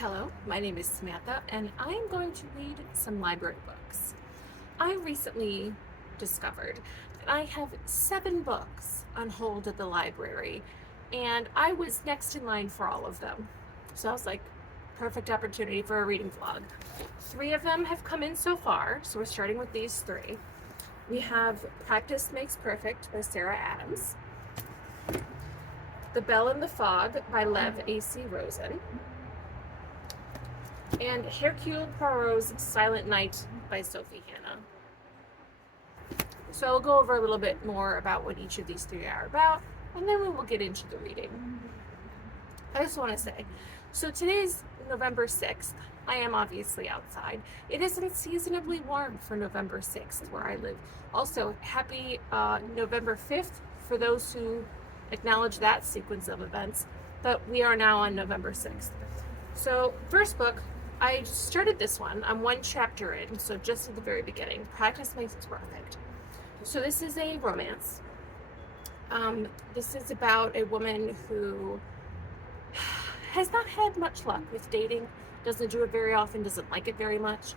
Hello, my name is Samantha, and I am going to read some library books. I recently discovered that I have 7 books on hold at the library, and I was next in line for all of them. So I was like, perfect opportunity for a reading vlog. 3 of them have come in so far, so we're starting with these 3. We have Practice Makes Perfect by Sarah Adams, The Bell in the Fog by Lev A.C. Rosen, and Hercule Poirot's Silent Night by Sophie Hannah. So I'll go over a little bit more about what each of these 3 are about, and then we will get into the reading. I just want to say, so today's November 6th. I am obviously outside. It is unseasonably warm for November 6th where I live. Also, happy November 5th for those who acknowledge that sequence of events, but we are now on November 6th. So, first book, I started this one. I'm 1 chapter in, so just at the very beginning. Practice Makes Perfect. So this is a romance. This is about a woman who has not had much luck with dating, doesn't do it very often, doesn't like it very much,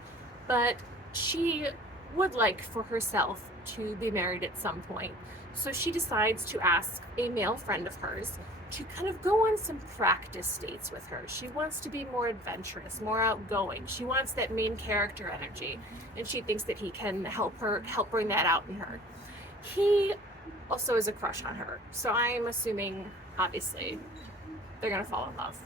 but she would like for herself to be married at some point. So she decides to ask a male friend of hers to kind of go on some practice dates with her. She wants to be more adventurous, more outgoing. She wants that main character energy, and she thinks that he can help bring that out in her. He also has a crush on her, so I'm assuming, obviously, they're gonna fall in love.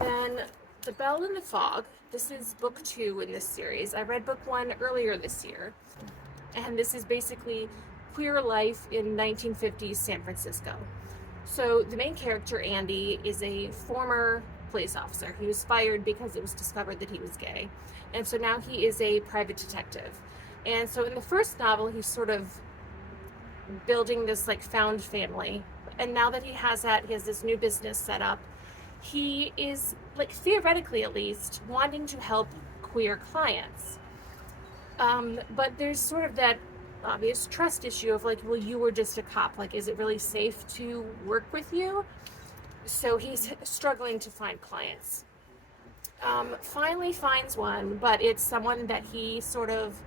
Then The Bell in the Fog. This is book 2 in this series. I read book 1 earlier this year, and this is basically queer life in 1950s San Francisco. So the main character, Andy, is a former police officer. He was fired because it was discovered that he was gay. And so now he is a private detective. And so in the first novel, he's sort of building this like found family. And now that he has that, he has this new business set up. He is, like, theoretically at least, wanting to help queer clients. But there's sort of that obvious trust issue of like, well, you were just a cop. Like, is it really safe to work with you? So he's struggling to find clients. Finally finds one, but it's someone that he sort of,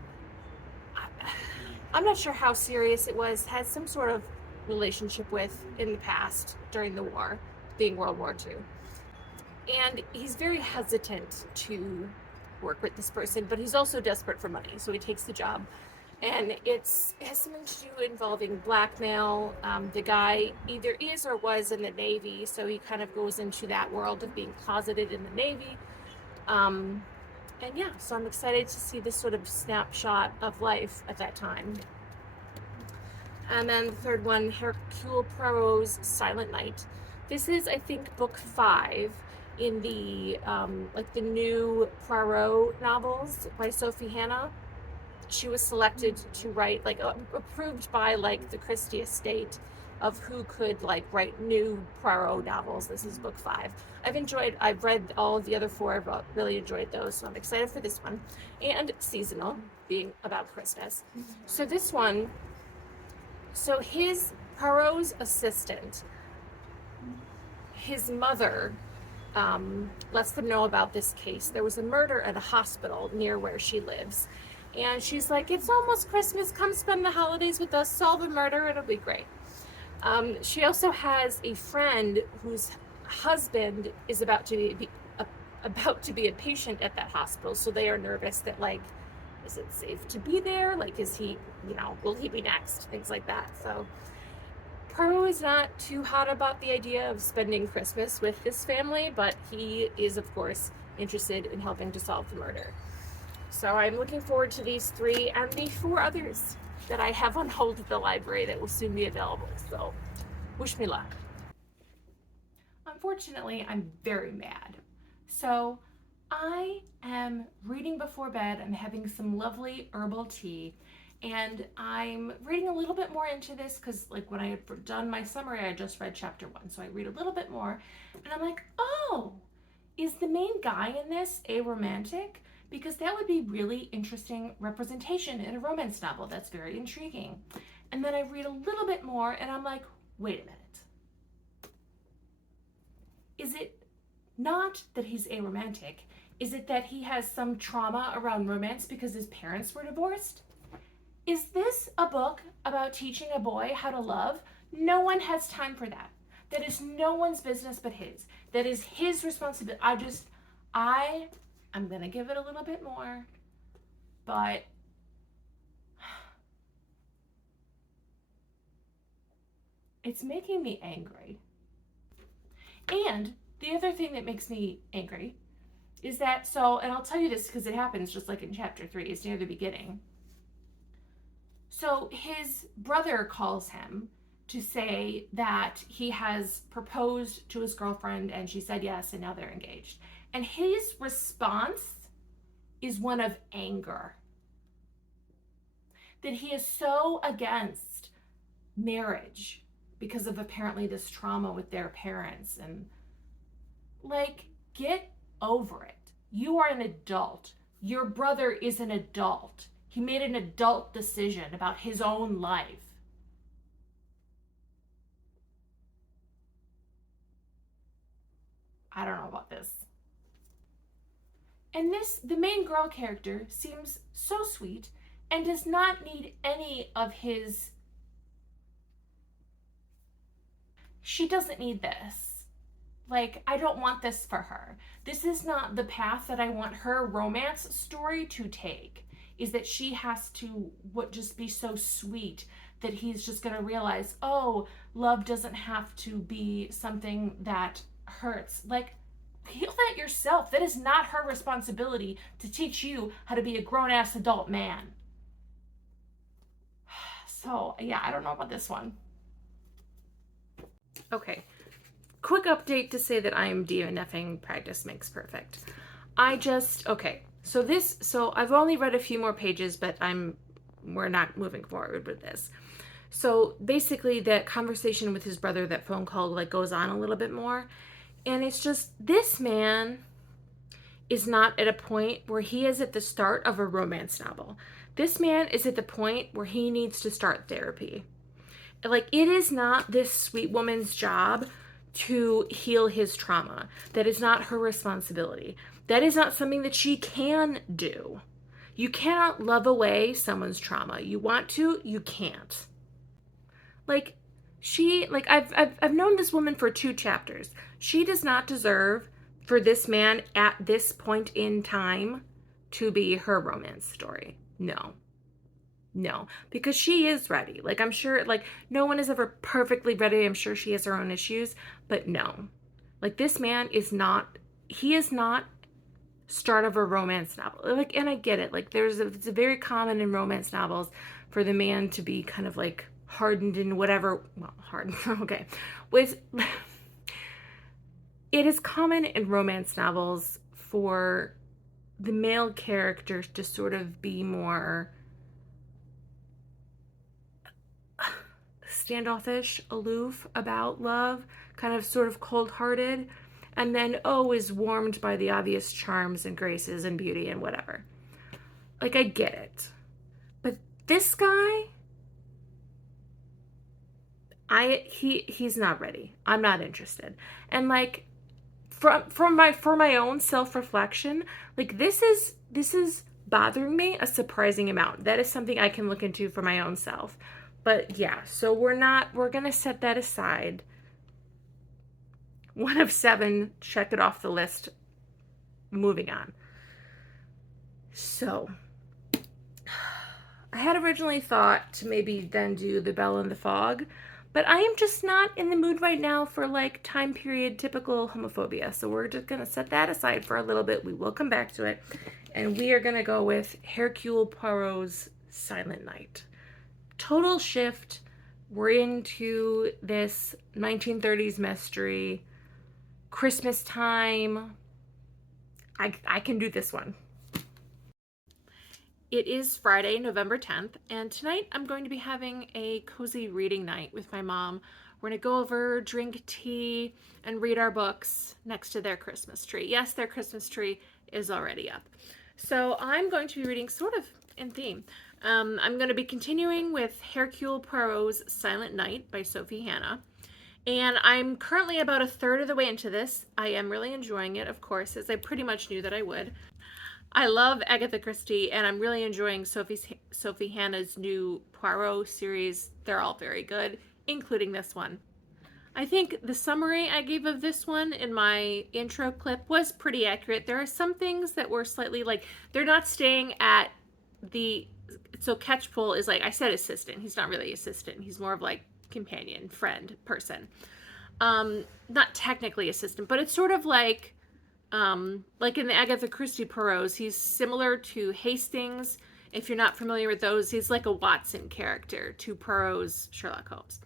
I'm not sure how serious it was, had some sort of relationship with in the past during the war, being World War II. And he's very hesitant to work with this person, but he's also desperate for money, so he takes the job. And it has something to do involving blackmail. The guy either is or was in the Navy, so he kind of goes into that world of being closeted in the Navy. And yeah, so I'm excited to see this sort of snapshot of life at that time. And then the third one, Hercule Poirot's Silent Night. This is, I think, book 5 in the like the new Poirot novels by Sophie Hannah. She was selected to write, like, approved by like the Christie estate of who could like write new Poirot novels. This is book 5. I've read all of the other 4. I've really enjoyed those, so I'm excited for this one. And seasonal, being about Christmas. So this one, so his Poirot's assistant, his mother, lets them know about this case. There was a murder at a hospital near where she lives. And she's like, it's almost Christmas. Come spend the holidays with us. Solve a murder. It'll be great. She also has a friend whose husband is about to be a patient at that hospital. So they are nervous that, like, is it safe to be there? Like, is he, will he be next? Things like that. So Poirot is not too hot about the idea of spending Christmas with this family, but he is, of course, interested in helping to solve the murder. So I'm looking forward to these 3 and the 4 others that I have on hold at the library that will soon be available. So wish me luck. Unfortunately, I'm very mad. So I am reading before bed. I'm having some lovely herbal tea. And I'm reading a little bit more into this because, like, when I had done my summary, I just read chapter 1. So I read a little bit more, and I'm like, oh, is the main guy in this aromantic? Because that would be really interesting representation in a romance novel. That's very intriguing. And then I read a little bit more, and I'm like, wait a minute. Is it Not that he's aromantic. Is it that he has some trauma around romance because his parents were divorced? Is this a book about teaching a boy how to love? No one has time for that. That is no one's business but his. That is his responsibility. I'm going to give it a little bit more, but it's making me angry. And the other thing that makes me angry is that, and I'll tell you this because it happens just like in chapter 3, it's near the beginning. So his brother calls him to say that he has proposed to his girlfriend and she said yes and now they're engaged. And his response is one of anger. That he is so against marriage because of apparently this trauma with their parents. And like, get over it. You are an adult. Your brother is an adult. He made an adult decision about his own life. I don't know about this. And the main girl character seems so sweet and does not need any of his. She doesn't need this. Like, I don't want this for her. This is not the path that I want her romance story to take, is that she has to just be so sweet that he's just going to realize, oh, love doesn't have to be something that hurts. Like, heal that yourself. That is not her responsibility to teach you how to be a grown-ass adult man. So, yeah, I don't know about this one. Okay. Quick update to say that I am DNFing practice makes perfect. So I've only read a few more pages, but we're not moving forward with this. So basically that conversation with his brother, that phone call, like, goes on a little bit more. And it's just, this man is not at a point where he is at the start of a romance novel. This man is at the point where he needs to start therapy. Like, it is not this sweet woman's job to heal his trauma. That is not her responsibility. That is not something that she can do. You cannot love away someone's trauma. You want to, you can't. Like, I've known this woman for 2 chapters. She does not deserve for this man at this point in time to be her romance story. No, because she is ready. Like, I'm sure, like, no one is ever perfectly ready. I'm sure she has her own issues, but no. Like, this man is not start of a romance novel. Like, and I get it. Like, it's very common in romance novels for the man to be kind of like hardened in whatever, well, hardened, okay. It is common in romance novels for the male characters to sort of be more standoffish, aloof about love, kind of sort of cold-hearted, and then, is warmed by the obvious charms and graces and beauty and whatever. Like, I get it. But this guy, he's not ready. I'm not interested. And like, for my own self-reflection, like, this is bothering me a surprising amount. That is something I can look into for my own self. But yeah, so we're gonna set that aside. 1 of 7, check it off the list. Moving on. So, I had originally thought to maybe then do The Bell in the Fog, but I am just not in the mood right now for, like, time period typical homophobia. So we're just gonna set that aside for a little bit. We will come back to it. And we are gonna go with Hercule Poirot's Silent Night. Total shift. We're into this 1930s mystery. Christmas time. I can do this one. It is Friday, November 10th, and tonight I'm going to be having a cozy reading night with my mom. We're going to go over, drink tea, and read our books next to their Christmas tree. Yes, their Christmas tree is already up. So I'm going to be reading sort of in theme. I'm going to be continuing with Hercule Poirot's Silent Night by Sophie Hannah. And I'm currently about a third of the way into this. I am really enjoying it, of course, as I pretty much knew that I would. I love Agatha Christie, and I'm really enjoying Sophie Hannah's new Poirot series. They're all very good, including this one. I think the summary I gave of this one in my intro clip was pretty accurate. There are some things that were slightly like, they're not staying at the, so Catchpole is like, I said assistant. He's not really assistant. He's more of like companion, friend, person. Not technically assistant, but it's sort of like in the Agatha Christie Poirots, he's similar to Hastings. If you're not familiar with those, he's like a Watson character to Poirot's Sherlock Holmes.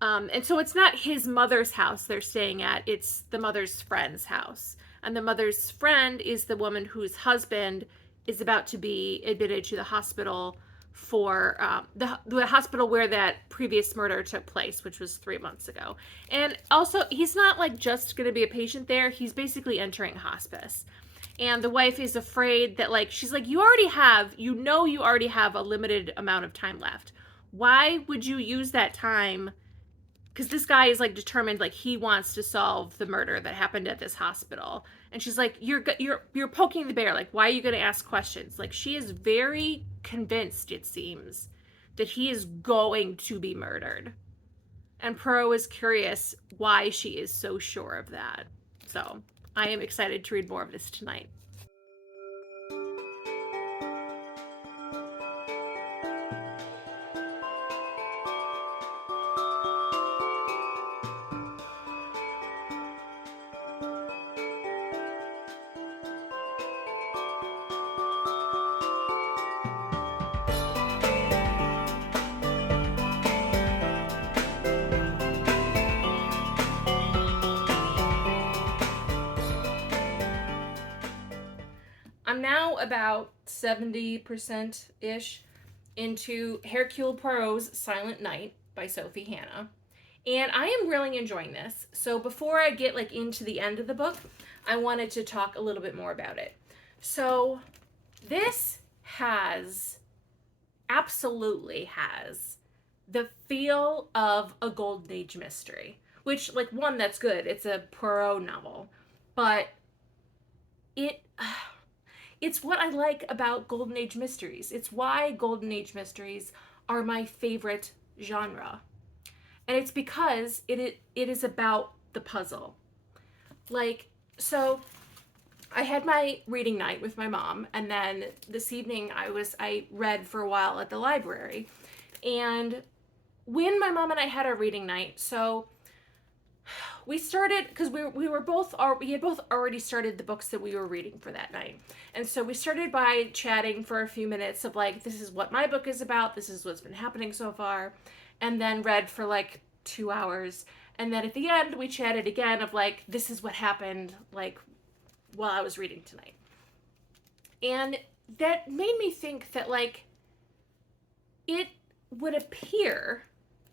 And so it's not his mother's house they're staying at, it's the mother's friend's house. And the mother's friend is the woman whose husband is about to be admitted to the hospital for the hospital where that previous murder took place, which was 3 months ago. And also, he's not like just going to be a patient there, he's basically entering hospice. And the wife is afraid that, like, she's like, you already have a limited amount of time left. Why would you use that time? Because this guy is like determined, like he wants to solve the murder that happened at this hospital. And she's like, you're poking the bear. Like, why are you going to ask questions? Like, she is very convinced, it seems, that he is going to be murdered. And Poirot is curious why she is so sure of that. So I am excited to read more of this tonight. I'm now about 70%-ish into Hercule Poirot's Silent Night by Sophie Hannah. And I am really enjoying this. So before I get like into the end of the book, I wanted to talk a little bit more about it. So this absolutely has the feel of a Golden Age mystery, which, like, one, that's good. It's a Poirot novel, but it's what I like about Golden Age mysteries. It's why Golden Age mysteries are my favorite genre. And it's because it is about the puzzle. Like, so I had my reading night with my mom, and then this evening I read for a while at the library. And when my mom and I had our reading night, so we started, because we had both already started the books that we were reading for that night. And so we started by chatting for a few minutes of like, this is what my book is about, this is what's been happening so far, and then read for like 2 hours. And then at the end we chatted again of like, this is what happened like while I was reading tonight. And that made me think that, like, it would appear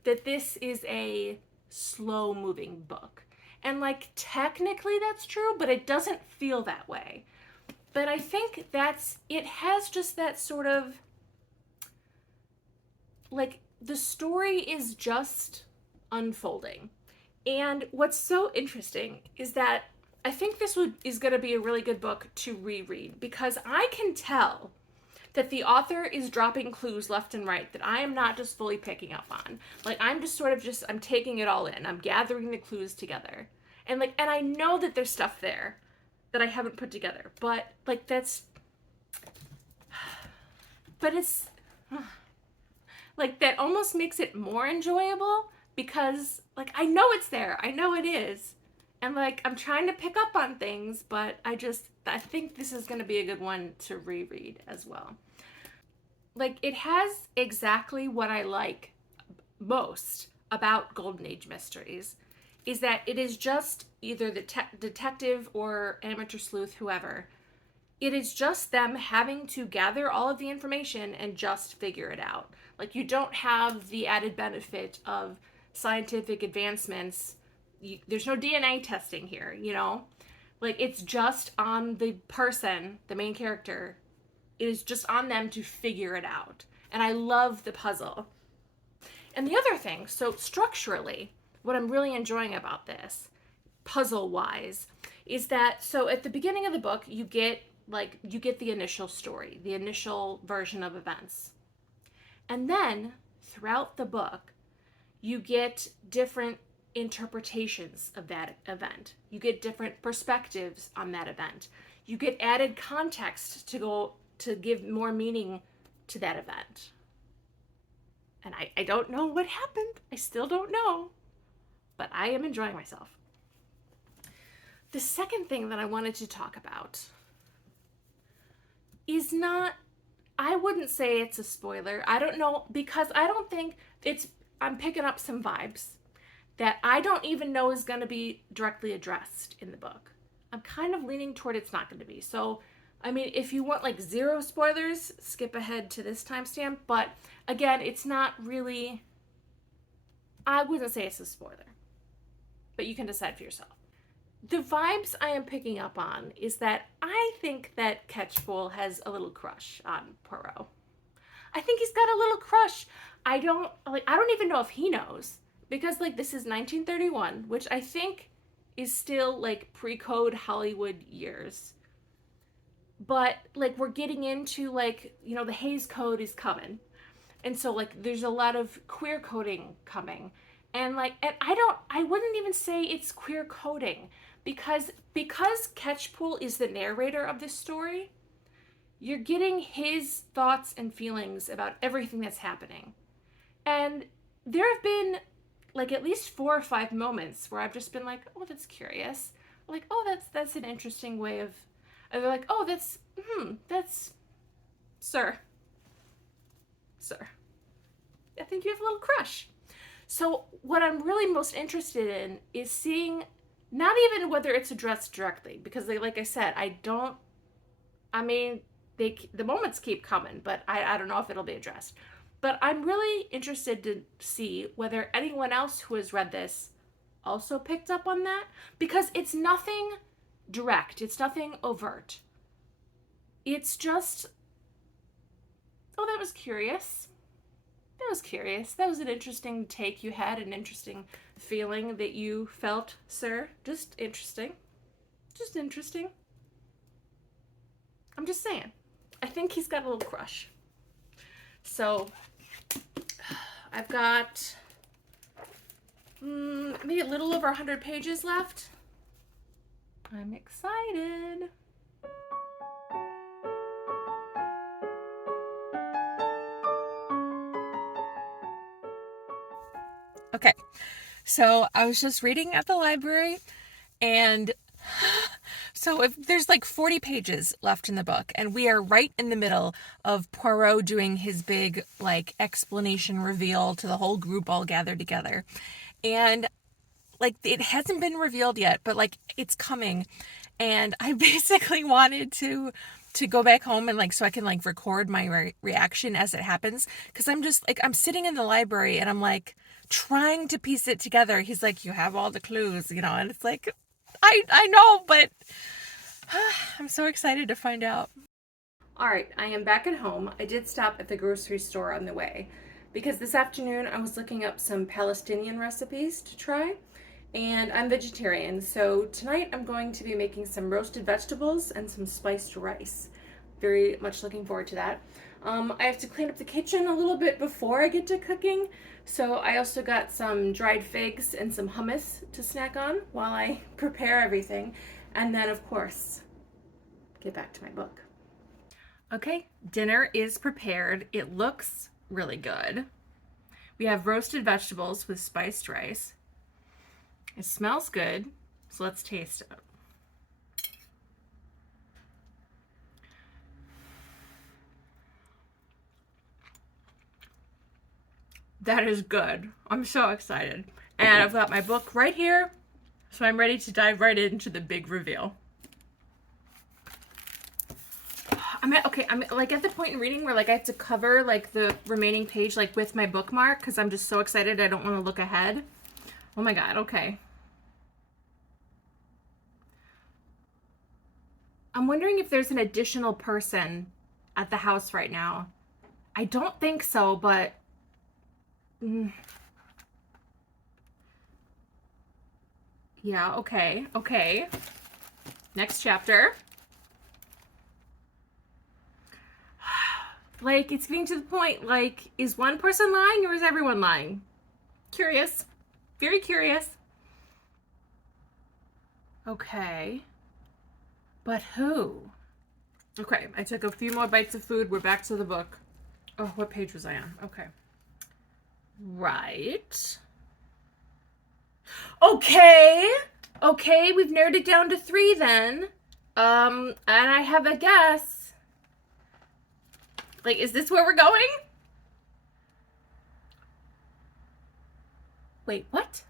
that this is a slow moving book. And like, technically that's true, but it doesn't feel that way. But I think it has just that sort of, like, the story is just unfolding. And what's so interesting is that I think this is going to be a really good book to reread, because I can tell that the author is dropping clues left and right that I am not just fully picking up on. Like, I'm just sort of I'm taking it all in. I'm gathering the clues together. And I know that there's stuff there that I haven't put together, but like, it's like, that almost makes it more enjoyable, because like, I know it's there. I know it is. And like, I'm trying to pick up on things, but I think this is going to be a good one to reread as well. Like, it has exactly what I like most about Golden Age mysteries, is that it is just either the detective or amateur sleuth, whoever. It is just them having to gather all of the information and just figure it out. Like, you don't have the added benefit of scientific advancements. There's no DNA testing here, you know? Like, it's just on the person, the main character. It is just on them to figure it out. And I love the puzzle. And the other thing, so structurally, what I'm really enjoying about this, puzzle-wise, is that so at the beginning of the book you get the initial story, the initial version of events. And then throughout the book, you get different interpretations of that event. You get different perspectives on that event. You get added context to give more meaning to that event. And I don't know what happened. I still don't know. But I am enjoying myself. The second thing that I wanted to talk about is not, I wouldn't say it's a spoiler. I don't know, because I don't think I'm picking up some vibes that I don't even know is going to be directly addressed in the book. I'm kind of leaning toward it's not going to be. So, I mean, if you want like zero spoilers, skip ahead to this timestamp. But again, it's not really, I wouldn't say it's a spoiler. But you can decide for yourself. The vibes I am picking up on is that I think that Catchpole has a little crush on Poirot. I think he's got a little crush. I don't even know if he knows, because like this is 1931, which I think is still like pre-code Hollywood years. But like we're getting into like, you know, the Hays Code is coming. And so like there's a lot of queer coding coming. And I wouldn't even say it's queer coding, because Catchpole is the narrator of this story, you're getting his thoughts and feelings about everything that's happening. And there have been like at least 4 or 5 moments where I've just been like, oh, that's curious. Like, oh, that's an interesting way of, and they're like, oh, that's sir, I think you have a little crush. So what I'm really most interested in is seeing, not even whether it's addressed directly, because like I said, the moments keep coming, but I don't know if it'll be addressed. But I'm really interested to see whether anyone else who has read this also picked up on that, because it's nothing direct, it's nothing overt. It's just, oh, that was curious. That was an interesting take you had, an interesting feeling that you felt, sir. Just interesting. I'm just saying. I think he's got a little crush. So, I've got maybe a little over 100 pages left. I'm excited. Okay, so I was just reading at the library, and so if there's like 40 pages left in the book, and we are right in the middle of Poirot doing his big like explanation reveal to the whole group all gathered together. And like it hasn't been revealed yet, but like it's coming. And I basically wanted to go back home and like so I can like record my reaction as it happens, because I'm just like, I'm sitting in the library and I'm like trying to piece it together. He's like, you have all the clues, you know, and it's like, I know, but I'm so excited to find out. All right, I am back at home. I did stop at the grocery store on the way, because this afternoon I was looking up some Palestinian recipes to try, and I'm vegetarian, so tonight I'm going to be making some roasted vegetables and some spiced rice. Very much looking forward to that. I have to clean up the kitchen a little bit before I get to cooking, so I also got some dried figs and some hummus to snack on while I prepare everything, and then of course get back to my book. Okay, dinner is prepared. It looks really good. We have roasted vegetables with spiced rice. It smells good, so let's taste it. That is good. I'm so excited. And I've got my book right here, so I'm ready to dive right into the big reveal. I'm like at the point in reading where like I have to cover like the remaining page like with my bookmark, because I'm just so excited I don't want to look ahead. Oh my god, okay. I'm wondering if there's an additional person at the house right now. I don't think so, but Yeah, okay, okay. Next chapter. Like, it's getting to the point, like, is one person lying or is everyone lying? Curious. Very curious. Okay. But who? Okay, I took a few more bites of food. We're back to the book. Oh, what page was I on? Okay. Right. Okay. Okay, we've narrowed it down to 3 then. And I have a guess. Like, is this where we're going? Wait, what?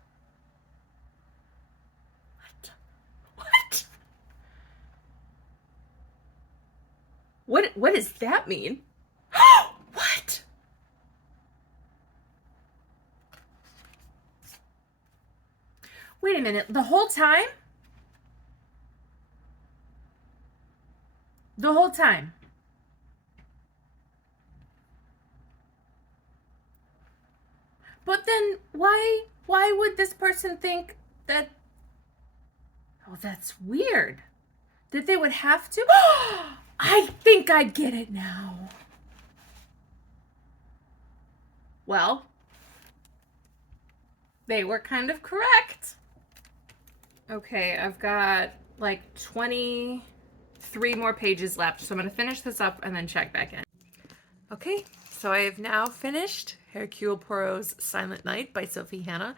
What? What does that mean? What? Wait a minute. The whole time? The whole time. But then why would this person think that? Oh, that's weird. That they would have to? I think I get it now. Well, they were kind of correct. Okay, I've got like 23 more pages left, so I'm going to finish this up and then check back in. Okay, so I have now finished Hercule Poirot's Silent Night by Sophie Hannah.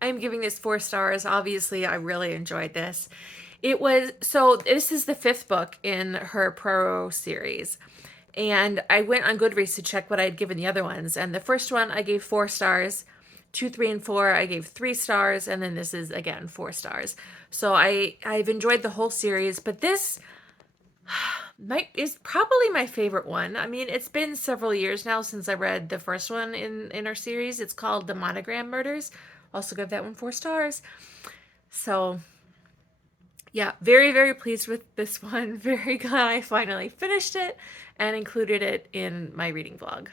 I am giving this 4 stars. Obviously, I really enjoyed this. This is the 5th book in her Poirot series. And I went on Goodreads to check what I had given the other ones. And the first one I gave 4 stars. 2, 3, and 4 I gave 3 stars. And then this is, again, 4 stars. So I've enjoyed the whole series. But this is probably my favorite one. I mean, it's been several years now since I read the first one in our series. It's called The Monogram Murders. Also give that one 4 stars. So yeah, very, very pleased with this one. Very glad I finally finished it and included it in my reading vlog.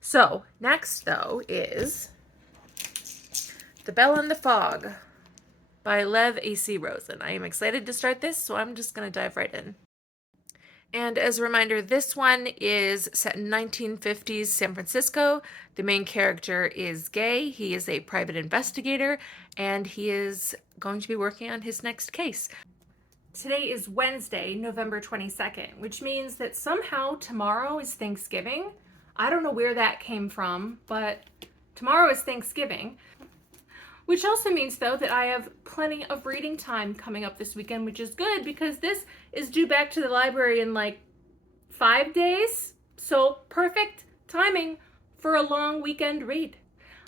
So next though is The Bell in the Fog by Lev A.C. Rosen. I am excited to start this, so I'm just going to dive right in. And as a reminder, this one is set in 1950s San Francisco. The main character is gay. He is a private investigator, and he is going to be working on his next case. Today is Wednesday, November 22nd, which means that somehow tomorrow is Thanksgiving. I don't know where that came from, but tomorrow is Thanksgiving. Which also means, though, that I have plenty of reading time coming up this weekend, which is good because this is due back to the library in like 5 days. So perfect timing for a long weekend read.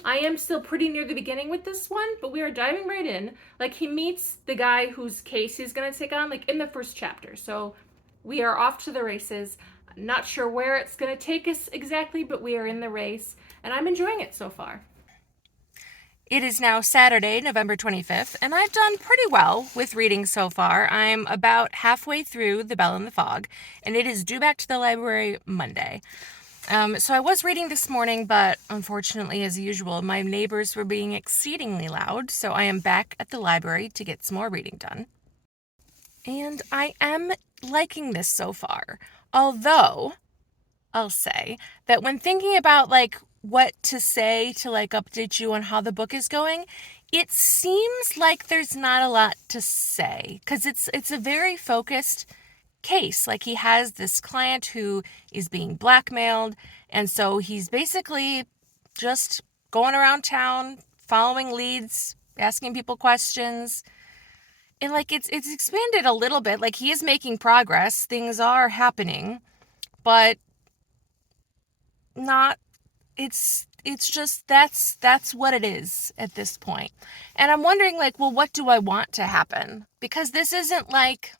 I am still pretty near the beginning with this one, but we are diving right in. Like, he meets the guy whose case he's going to take on, like, in the first chapter. So we are off to the races. I'm not sure where it's going to take us exactly, but we are in the race, and I'm enjoying it so far. It is now Saturday, November 25th, and I've done pretty well with reading so far. I'm about halfway through The Bell in the Fog, and it is due back to the library Monday. So I was reading this morning, but unfortunately, as usual, my neighbors were being exceedingly loud, so I am back at the library to get some more reading done. And I am liking this so far, although I'll say that when thinking about like what to say to like update you on how the book is going, it seems like there's not a lot to say because it's a very focused case. Like, he has this client who is being blackmailed, and so he's basically just going around town following leads, asking people questions. And like it's expanded a little bit. Like, he is making progress, things are happening, but not it's just that's what it is at this point. And I'm wondering, like, well, what do I want to happen? Because this isn't like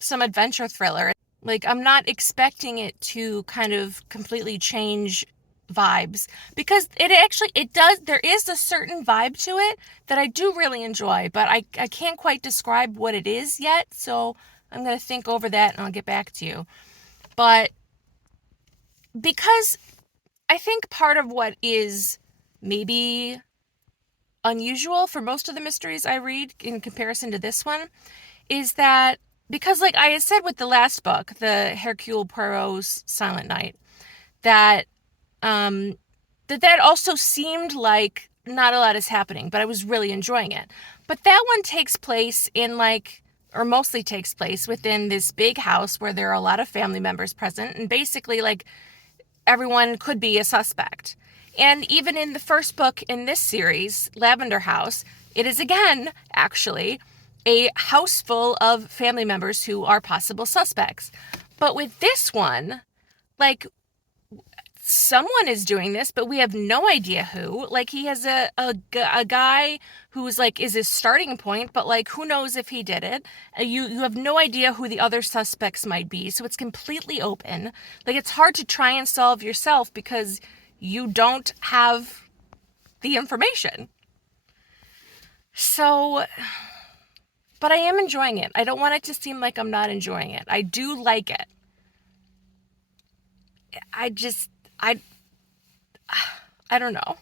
some adventure thriller. Like, I'm not expecting it to kind of completely change vibes, because it does. There is a certain vibe to it that I do really enjoy, but I can't quite describe what it is yet, so I'm going to think over that and I'll get back to you. But because I think part of what is maybe unusual for most of the mysteries I read in comparison to this one is that, because like I had said with the last book, the Hercule Poirot's Silent Night, that that also seemed like not a lot is happening, but I was really enjoying it. But that one takes place in like, or mostly takes place within this big house where there are a lot of family members present, and basically like everyone could be a suspect. And even in the first book in this series, Lavender House, it is again, actually, a house full of family members who are possible suspects. But with this one, like, someone is doing this, but we have no idea who. Like, he has a guy who's like is his starting point, but like who knows if he did it. You have no idea who the other suspects might be, so it's completely open. Like, it's hard to try and solve yourself because you don't have the information. So, but I am enjoying it. I don't want it to seem like I'm not enjoying it. I do like it. I I don't know.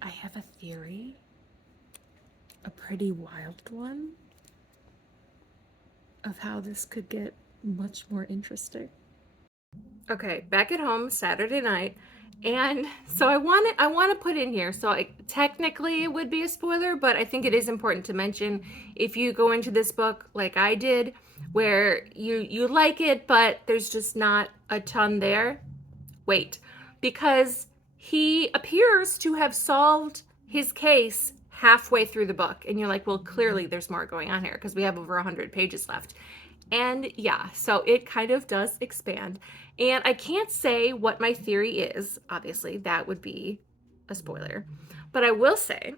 I have a theory, a pretty wild one, of how this could get much more interesting. Okay, back at home Saturday night, and so I want to put in here. So technically it would be a spoiler, but I think it is important to mention if you go into this book like I did, where you like it, but there's just not a ton there. Wait, because he appears to have solved his case halfway through the book, and you're like, well, clearly there's more going on here because we have over 100 pages left. And yeah, so it kind of does expand. And I can't say what my theory is. Obviously, that would be a spoiler. But I will say,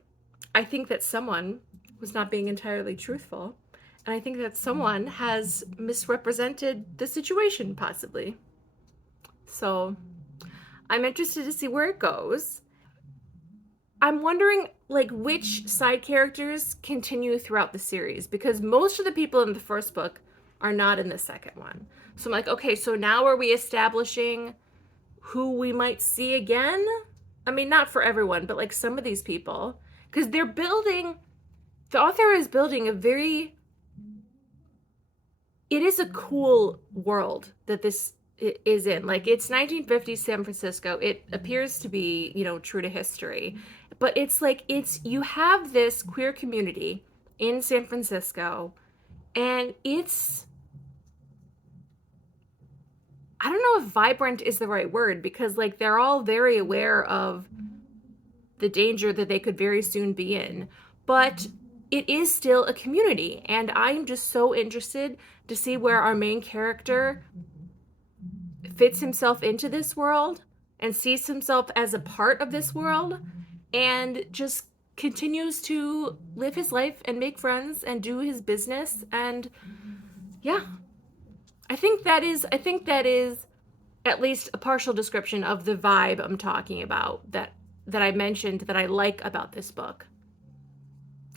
I think that someone was not being entirely truthful. And I think that someone has misrepresented the situation, possibly. So I'm interested to see where it goes. I'm wondering, like, which side characters continue throughout the series, because most of the people in the first book are not in the second one. So I'm like, okay, so now are we establishing who we might see again? I mean, not for everyone, but like some of these people, because the author is building it is a cool world that this is in. Like, it's 1950s San Francisco. It appears to be, true to history. But it's like, you have this queer community in San Francisco, and I don't know if vibrant is the right word, because like they're all very aware of the danger that they could very soon be in. But it is still a community, and I'm just so interested to see where our main character fits himself into this world and sees himself as a part of this world and just continues to live his life and make friends and do his business. And yeah, I think that is at least a partial description of the vibe I'm talking about, that I mentioned that I like about this book.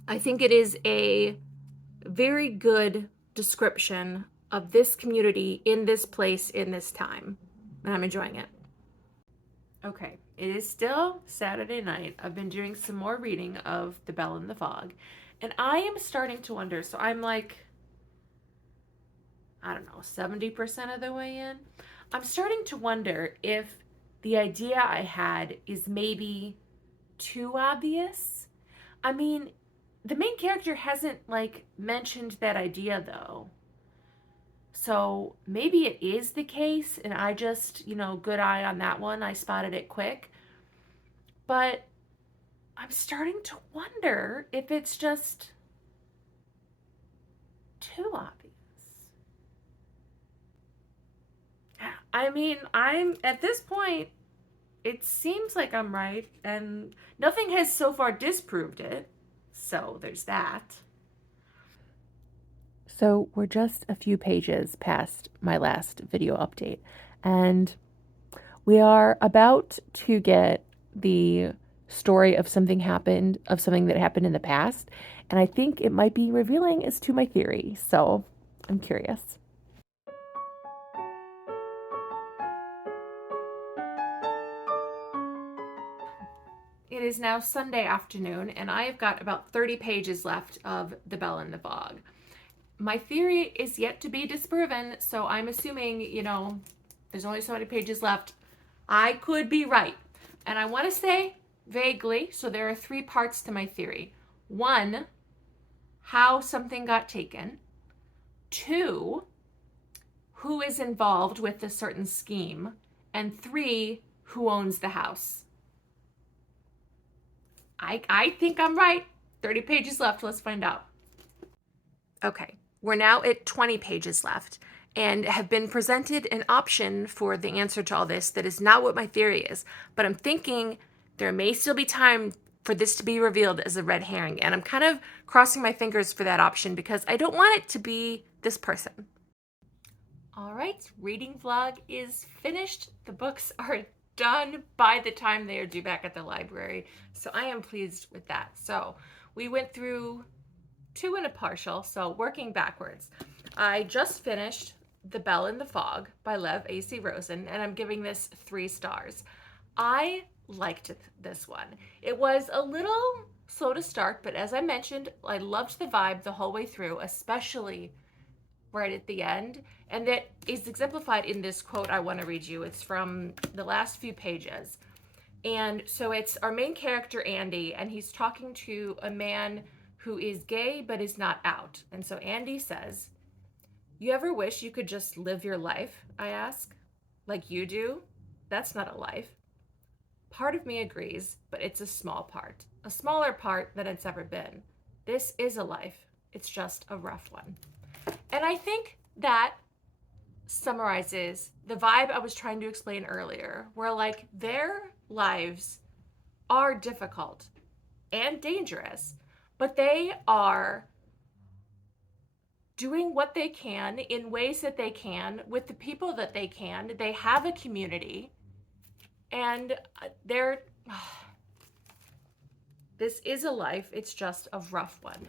I think it is a very good description of this community in this place in this time, and I'm enjoying it. Okay, it is still Saturday night. I've been doing some more reading of The Bell in the Fog, and I am starting to wonder, so I'm like, I don't know, 70% of the way in. I'm starting to wonder if the idea I had is maybe too obvious. I mean, the main character hasn't like mentioned that idea though. So maybe it is the case and I just, good eye on that one. I spotted it quick. But I'm starting to wonder if it's just too obvious. I mean, I'm at this point, it seems like I'm right, and nothing has so far disproved it. So there's that. So we're just a few pages past my last video update, and We are about to get the story of something that happened in the past, and I think it might be revealing as to my theory. So I'm curious. It is now Sunday afternoon, and I have got about 30 pages left of The Bell and the Fog. My theory is yet to be disproven, so I'm assuming, there's only so many pages left. I could be right. And I want to say vaguely, so there are three parts to my theory. One, how something got taken. Two, who is involved with a certain scheme. And three, who owns the house. I think I'm right. 30 pages left. Let's find out. Okay, we're now at 20 pages left and have been presented an option for the answer to all this that is not what my theory is. But I'm thinking there may still be time for this to be revealed as a red herring. And I'm kind of crossing my fingers for that option because I don't want it to be this person. All right, reading vlog is finished. The books are done by the time they are due back at the library. So I am pleased with that. So we went through two and a partial, so working backwards. I just finished The Bell and the Fog by Lev A.C. Rosen, and I'm giving this 3 stars. I liked this one. It was a little slow to start, but as I mentioned, I loved the vibe the whole way through, especially right at the end. And that is exemplified in this quote I want to read you. It's from the last few pages. And so it's our main character, Andy, and he's talking to a man who is gay but is not out. And so Andy says, "You ever wish you could just live your life?" I ask. "Like you do? That's not a life." Part of me agrees, but it's a small part. A smaller part than it's ever been. This is a life. It's just a rough one. And I think that summarizes the vibe I was trying to explain earlier, where like their lives are difficult and dangerous, but they are doing what they can in ways that they can with the people that they can. They have a community, and they're this is a life. It's just a rough one.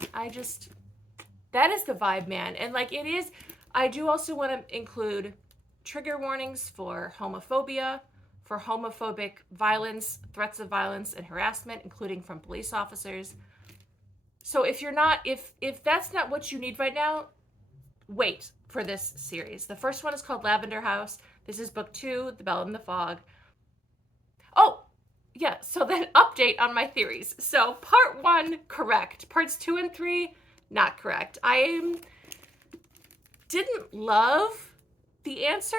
That is the vibe, man. And like it is, I do also want to include trigger warnings for homophobia, for homophobic violence, threats of violence and harassment, including from police officers. So if that's not what you need right now, wait for this series. The first one is called Lavender House. This is book 2, The Bell and the Fog. Oh, yeah, so then update on my theories. So part 1, correct. Parts 2 and 3, not correct. I didn't love the answer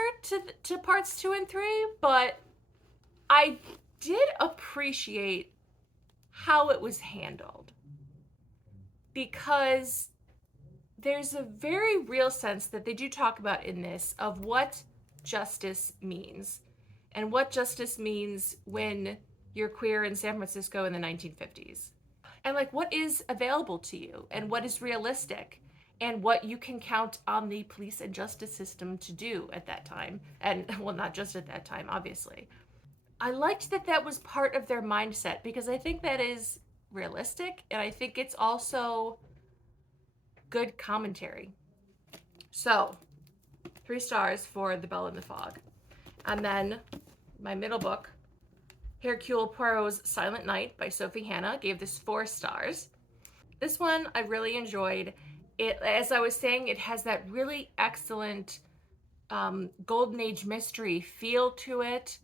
to parts 2 and 3, but I did appreciate how it was handled, because there's a very real sense that they do talk about in this of what justice means and what justice means when you're queer in San Francisco in the 1950s. And like what is available to you and what is realistic and what you can count on the police and justice system to do at that time. And well, not just at that time, obviously. I liked that was part of their mindset because I think that is realistic, and I think it's also good commentary. So 3 stars for The Bell and the Fog. And then my middle book, Hercule Poirot's Silent Night by Sophie Hannah, gave this 4 stars. This one I really enjoyed. It, as I was saying, it has that really excellent Golden Age mystery feel to it.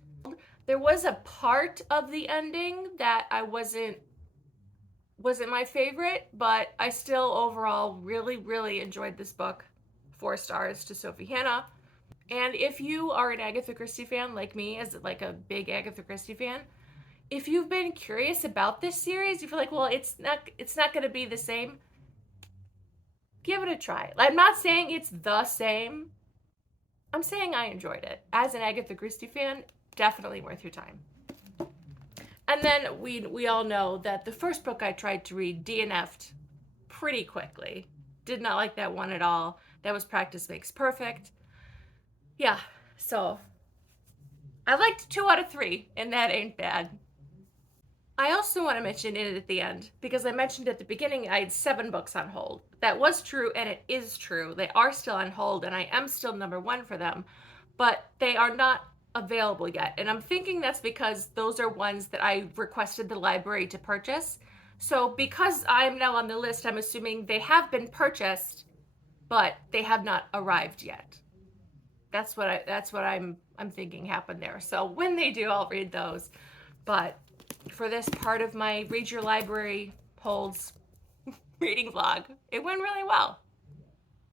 There was a part of the ending that I wasn't my favorite, but I still overall really, really enjoyed this book. 4 stars to Sophie Hannah. And if you are an Agatha Christie fan like me, as like a big Agatha Christie fan, if you've been curious about this series, you feel like, well, it's not going to be the same, give it a try. I'm not saying it's the same. I'm saying I enjoyed it. As an Agatha Christie fan, definitely worth your time. And then we all know that the first book I tried to read DNF'd pretty quickly. Did not like that one at all. That was Practice Makes Perfect. Yeah, so I liked 2 out of 3, and that ain't bad. I also want to mention it at the end, because I mentioned at the beginning I had 7 books on hold. That was true, and it is true. They are still on hold, and I am still #1 for them, but they are not available yet. And I'm thinking that's because those are ones that I requested the library to purchase. So because I'm now on the list, I'm assuming they have been purchased, but they have not arrived yet. That's what I'm thinking happened there. So when they do, I'll read those. But for this part of my Read Your Library Holds reading vlog, it went really well.